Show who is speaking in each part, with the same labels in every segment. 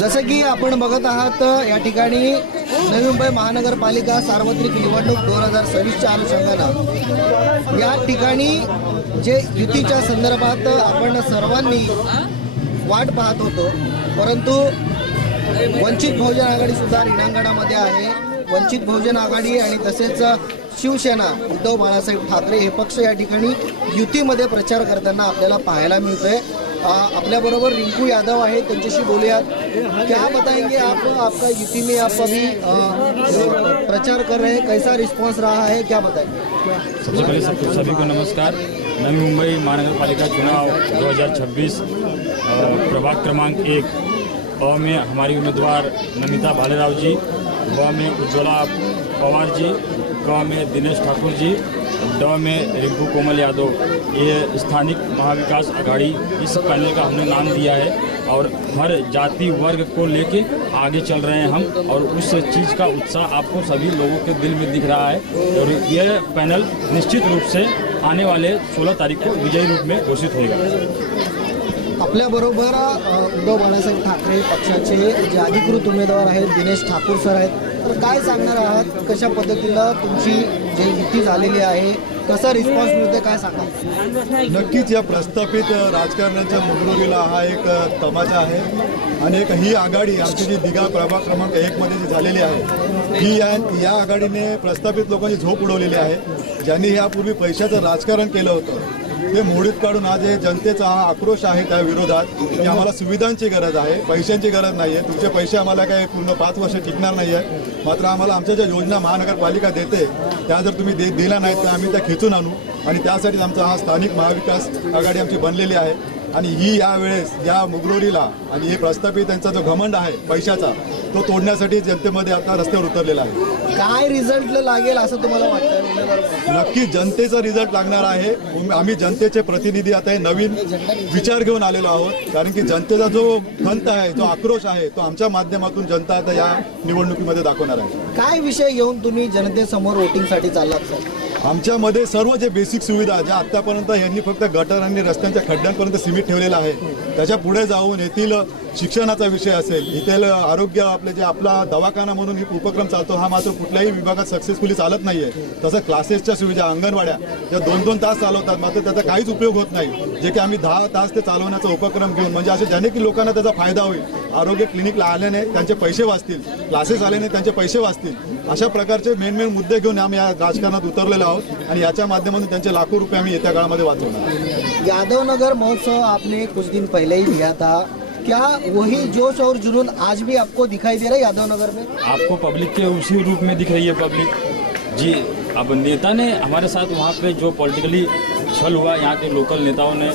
Speaker 1: जसं की आपण बघत आहात या ठिकाणी नवी मुंबई महानगरपालिका सार्वत्रिक निवडणूक दोन हजार सव्वीसच्या अनुषंगानं. या ठिकाणी जे युतीच्या संदर्भात आपण सर्वांनी वाट पाहत होतो परंतु वंचित बहुजन आघाडी सुद्धा रिणांगणामध्ये आहे. वंचित बहुजन आघाडी आणि तसेच शिवसेना उद्धव बाळासाहेब ठाकरे हे पक्ष या ठिकाणी युतीमध्ये प्रचार करताना आपल्याला पाहायला मिळतोय. आपल्याबरोबर रिंकू यादव आहे त्यांच्याशी बोलूयात. क्या बताएंगे आप आपका युती में आप अभी प्रचार कर रहे हैं कैसा रिस्पॉन्स रहा है क्या बताएंगे?
Speaker 2: सबसे पहले सबको सभी को नमस्कार। नवी मुंबई महानगरपालिका चुनाव 2026 प्रभाग क्रमांक एक अ में हमारी उम्मीदवार नमिता भालेराव जी व में उज्ज्वला पवार जी क में दिनेश ठाकुर जी ड में रिंकू कोमल यादव। ये स्थानिक महाविकास आघाड़ी, इस पैनल का हमने नाम दिया है और हर जाति वर्ग को लेके आगे चल रहे हैं हम और उस चीज़ का उत्साह आपको सभी लोगों के दिल में दिख रहा है और ये पैनल निश्चित रूप से आने वाले 16 तारीख को विजयी रूप में घोषित होगा
Speaker 1: आपल्याबरोबर उद्धव बाळासाहेब ठाकरे पक्षाचे जे अधिकृत उमेदवार आहेत दिनेश ठाकूर सर आहेत. तर काय सांगणार आहात? कशा पद्धतीनं तुमची जे युती झालेली आहे? कसा रिस्पॉन्स मिळतोय? काय सांगा
Speaker 3: नक्कीच या प्रस्थापित राजकारणाच्या मुगरुरीला हा एक तमाशा आहे. आणि एक ही आघाडी आमची जी दिघा प्रभाग क्रमांक एकमध्ये जी झालेली आहे ही या या आघाडीने प्रस्थापित लोकांची झोप उडवलेली आहे. ज्यांनी यापूर्वी पैशाचं राजकारण केलं होतं ते मोडीत काढून आज हे जनतेचा हा आक्रोश आहे त्या विरोधात. की आम्हाला सुविधांची गरज आहे पैशांची गरज नाही आहे तुमचे पैसे आम्हाला काही पूर्ण पाच वर्ष टिकणार नाही आहे मात्र आम्हाला आमच्या ज्या योजना महानगरपालिका देते त्या जर तुम्ही दे दिल्या नाहीत तर आम्ही त्या खेचून आणू. आणि त्यासाठीच आमचा हा स्थानिक महाविकास आघाडी आमची बनलेली आहे. आणि ही यावेळेस या मुगलोरीला आणि हे प्रस्थापित त्यांचा जो घमंड आहे पैशाचा तो तोडण्यासाठी जनतेमध्ये आता रस्त्यावर उतरलेला आहे.
Speaker 1: काय रिझल्ट लागेल असं तुम्हाला वाटतं?
Speaker 3: नक्की जनतेचा रिझल्ट लागणार आहे. आम्ही जनतेचे प्रतिनिधी आता हे नवीन विचार घेऊन आलेलो आहोत. कारण की जनतेचा जो खंत आहे जो आक्रोश आहे तो आमच्या माध्यमातून जनता आता या निवडणुकीमध्ये दाखवणार आहे.
Speaker 1: काय विषय घेऊन तुम्ही जनतेसमोर वोटिंगसाठी चाललात सर
Speaker 3: आमच्यामध्ये सर्व जे बेसिक सुविधा ज्या आतापर्यंत यांनी फक्त गटर आणि रस्त्यांच्या खड्ड्यांपर्यंत सीमित ठेवलेलं आहे त्याच्या पुढे जाऊन येथील शिक्षणाचा विषय असेल इथे आरोग्य आपले जे आपला दवाखाना म्हणून ही उपक्रम चालतो हा मात्र कुठल्याही विभागात सक्सेसफुली चालत नाहीये. तसं क्लासेसच्या सुविधा अंगणवाड्या ज्या दोन दोन तास चालवतात मात्र त्याचा काहीच उपयोग होत नाही. जे की आम्ही दहा तास ते चालवण्याचा उपक्रम घेऊन म्हणजे असे ज्याने की लोकांना त्याचा फायदा होईल. आरोग्य क्लिनिकला आल्याने त्यांचे पैसे वाचतील क्लासेस आल्याने त्यांचे पैसे वाचतील. अशा प्रकारचे मेन मेन मुद्दे घेऊन आम्ही या राजकारणात उतरलेलो आहोत आणि याच्या माध्यमातून त्यांचे लाखो रुपये आम्ही येत्या काळामध्ये वाचवणार.
Speaker 1: यादव नगर महोत्सव आपने कुछ दिन पहले ही लिया था. क्या वही जोश और जुनून आज भी आपको दिखाई दे रहा है यादव नगर में?
Speaker 2: आपको पब्लिक के उसी रूप में दिख रही है पब्लिक। जी, अब नेता ने हमारे साथ वहाँ पे जो पॉलिटिकली छल हुआ, यहाँ के लोकल नेताओं ने,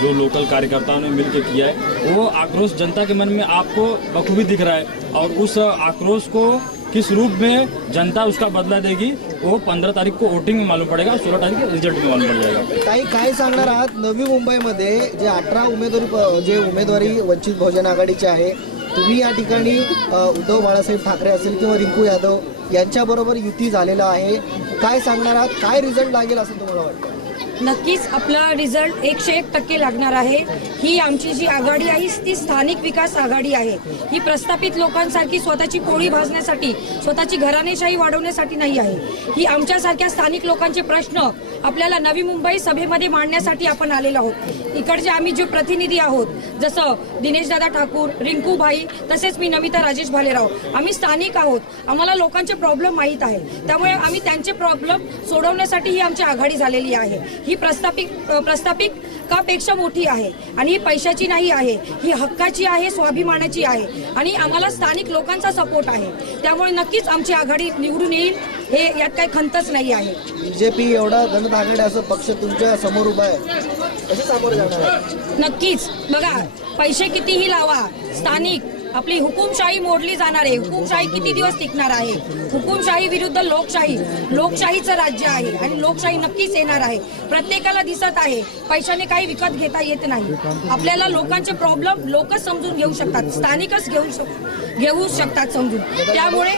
Speaker 2: जो लोकल कार्यकर्ताओं ने मिलकर किया है, वो आक्रोश जनता के मन में आपको बखूबी दिख रहा है। और उस आक्रोश को किस रूप में जनता उसका बदला देगी वो पंद्रह तारीख को वोटिंग में मालूम पड़ेगा सोलह तारीख रिजल्ट में मालूम पड़ जाएगा।
Speaker 1: काही काय सांगणार आहात? नवी मुंबईमध्ये जे अठरा उमेदवारी जे उमेदवारी वंचित बहुजन आघाडीचे आहे तुम्ही या ठिकाणी उद्धव बाळासाहेब ठाकरे असेल किंवा रिंकू यादव यांच्याबरोबर युती झालेला आहे. काय सांगणार आहात? काय रिझल्ट लागेल असं तुम्हाला वाटतं?
Speaker 4: नक्कीच आपला रिझल्ट एकशे एक टक्के लागणार आहे. ही आमची जी आघाडी आहे ती स्थानिक विकास आघाडी आहे. ही प्रस्थापित लोकांसारखी स्वतःची पोळी भाजण्यासाठी स्वतःची घराणेशाही वाढवण्यासाठी नाही आहे. ही आमच्यासारख्या स्थानिक लोकांचे प्रश्न आपल्याला नवी मुंबई सभेमध्ये मांडण्यासाठी आपण आलेलो आहोत. इकडचे आम्ही जे प्रतिनिधी आहोत जसं दिनेश दादा ठाकूर रिंकू भाई तसेच मी नमिता राजेश भालेराव आम्ही स्थानिक आहोत. आम्हाला लोकांचे प्रॉब्लेम माहीत आहे. त्यामुळे आम्ही त्यांचे प्रॉब्लेम सोडवण्यासाठी ही आमची आघाडी झालेली आहे. ही प्रस्थापित अ, प्रस्थापित का पेक्षा मोठी आहे. आणि ही पैशाची नाही आहे ही हक्काची आहे स्वाभिमानाची आहे. आणि आम्हाला स्थानिक लोकांचा सपोर्ट आहे. त्यामुळे नक्कीच आमची आघाडी निवडून येईल हे यात काही खंतच नाही आहे.
Speaker 1: बीजेपी एवढा गणत आघाडी असं पक्ष तुमच्यासमोर उभा आहे?
Speaker 4: नक्कीच. बघा पैसे कितीही लावा स्थानिक आपली हुकुमशाही मोडली जाणार आहे. हुकुमशाही किती दिवस टिकणार आहे? हुकुमशाही विरुद्ध लोकशाही लोकशाहीचं राज्य आहे आणि लोकशाही नक्कीच येणार आहे. प्रत्येकाला दिसत आहे. पैशाने काही विकत घेता येत नाही. आपल्याला लोकांचे प्रॉब्लेम लोकच समजून घेऊ शकतात. स्थानिकच घेऊ शक घेऊ शकतात समजून. त्यामुळे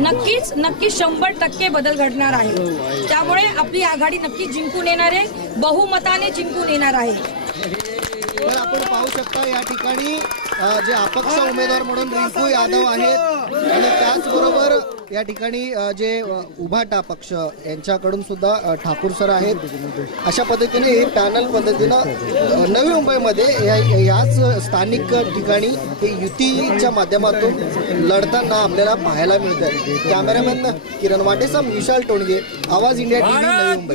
Speaker 4: नक्कीच नक्कीच शंभर टक्के बदल घडणार आहे. त्यामुळे आपली आघाडी नक्कीच जिंकून येणार आहे. बहुमताने जिंकून येणार आहे.
Speaker 1: तर आपण पाहू शकता या ठिकाणी जे अपक्ष उमेदवार म्हणून रिंकू यादव आहेत. आणि त्याचबरोबर या ठिकाणी जे उभाटा पक्ष यांच्याकडून सुद्धा ठाकूर सर आहेत. अशा पद्धतीने हे पॅनल पद्धतीनं नवी मुंबईमध्ये या याच स्थानिक ठिकाणी हे युतीच्या माध्यमातून लढताना आपल्याला पाहायला मिळतं कॅमेरामॅन किरण वाटेसम विशाल टोणगे आवाज इंडिया टीव्ही नवी मुंबई.